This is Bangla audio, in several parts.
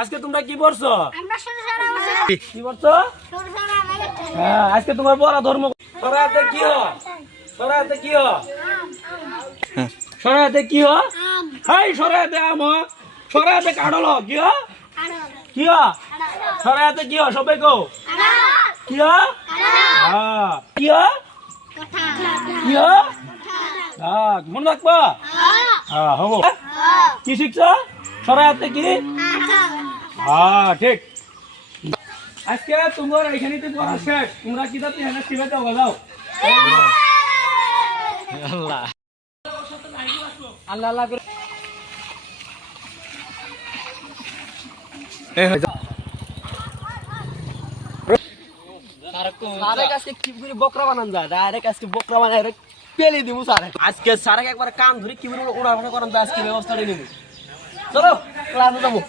আজকে তোমরা কি পড়ছো? কি পড়ছো? হ্যাঁ, আজকে তোমার পড়া ধর্ম সরাতে কি হয়? সরাতে কি হয়? সরাতে কি হয়? হাই সরাতে আম সরাতে কাটল কি হয়? কি হয়? সরাতে কি হয়? সবাই কও কি হয়? হ্যাঁ কি হয়? কি হয়? হ্যাঁ মনে রাখবা। হ্যাঁ হবো। কি শিখছ? সরাতে কি? হ্যাঁ ঠিক। আজকে তোমার এখানে পড়া শেষ। তোমরা কি দাঁত এখানে শিখে যাও যাও। আল্লাহ আল্লাহ আল্লাহ করে বকরা বানান যায় ডাইরেক্ট আজকে বকরা বানায় পেলে দিব স্যার আজকে স্যারকে একবার কান ধরে কি বলে ওড়া ওড়া করান আজকে ব্যবস্থাটা নিব চলো ক্লাসে যাবো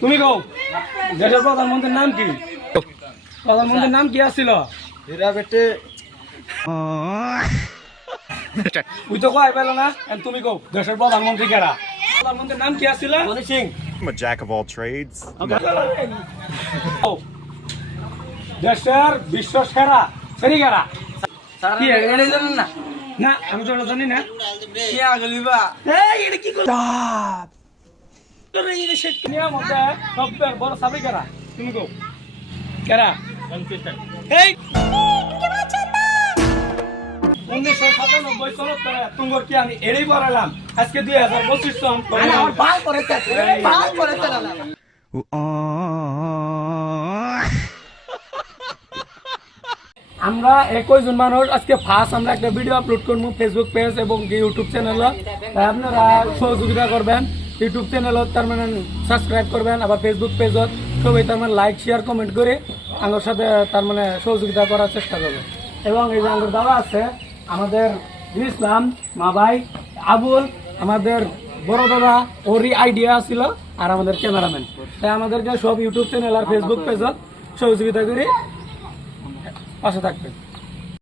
তুমি কও দেশের প্রধানমন্ত্রীর নাম কি? প্রধানমন্ত্রীর নাম কি আসছিল? তুই তো কয় পেল না তুমি কও দেশের প্রধানমন্ত্রী কারা? প্রধানমন্ত্রীর নাম কি আসছিল? মনি Singh. I'm a jack of all trades. দেশের বিশ্ব সেরা সেরি কারা? না আমি তো জানি না কি বড় সাবি কারা? তুমি কও কারা? 1997 চলত তুঙ্গর কি আমি এড়েই পড়ালাম আজকে 2025 সন আমরা 21 জন মানুষ আজকে ফার্স্ট আমরা একটা ভিডিও আপলোড করবো ফেসবুক পেজ এবং ইউটিউব চ্যানেলে আপনারা সহযোগিতা করবেন ইউটিউব চ্যানেলত তার মানে সাবস্ক্রাইব করবেন আবার ফেসবুক পেজত সবাই তার মানে লাইক শেয়ার কমেন্ট করে আমার সাথে তার মানে সহযোগিতা করার চেষ্টা করবেন এবং এই যে আমার দাদা আছে আমাদের ইসলাম মা ভাই আবুল আমাদের বড় দাদা ওরই আইডিয়া ছিল আর আমাদের ক্যামেরাম্যান তাই আমাদেরকে সব ইউটিউব চ্যানেল আর ফেসবুক পেজত সহযোগিতা করে পাশে থাকবেন।